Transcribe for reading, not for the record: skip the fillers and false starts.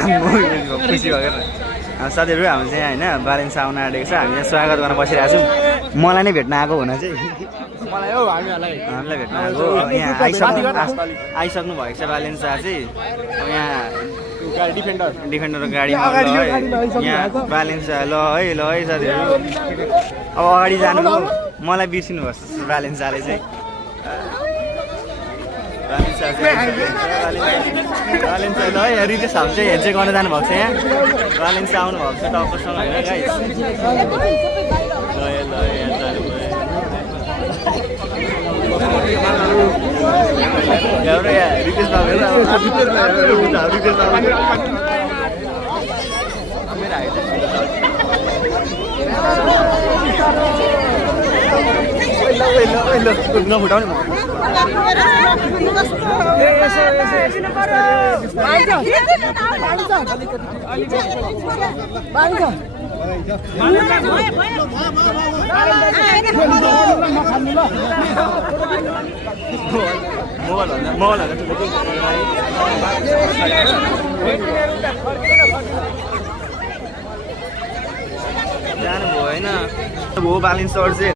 खुसी भएको साथीहरू हामी चाहिँ होइन ब्यालेन्स आउन आँटेको छ हामी यहाँ स्वागत गर्न बसिरहेको छौँ मलाई नै भेट्न आएको हुन चाहिँ हामीलाई भेट्न आएको यहाँ आइसक्नु भएको छ ब्यालेन्स चाहिँ यहाँ डिफेन्डरको गाडीमा है यहाँ ब्यालेन्स ल है साथीहरू अब अगाडि जानु मलाई बिर्सिनु भयो ब्यालेन्स चाले चाहिँ ब्यालेन्स ल है रितेश हाम चाहिँ हेड चाहिँ गर्न जानुभएको छ यहाँ ब्यालेन्स आउनु भएको छ टक्करसँग होइन गाइस एउटा यहाँ रितेश बाबु रितेश बाबु नफुटाउने जानुभयो होइन ब्यालेन्स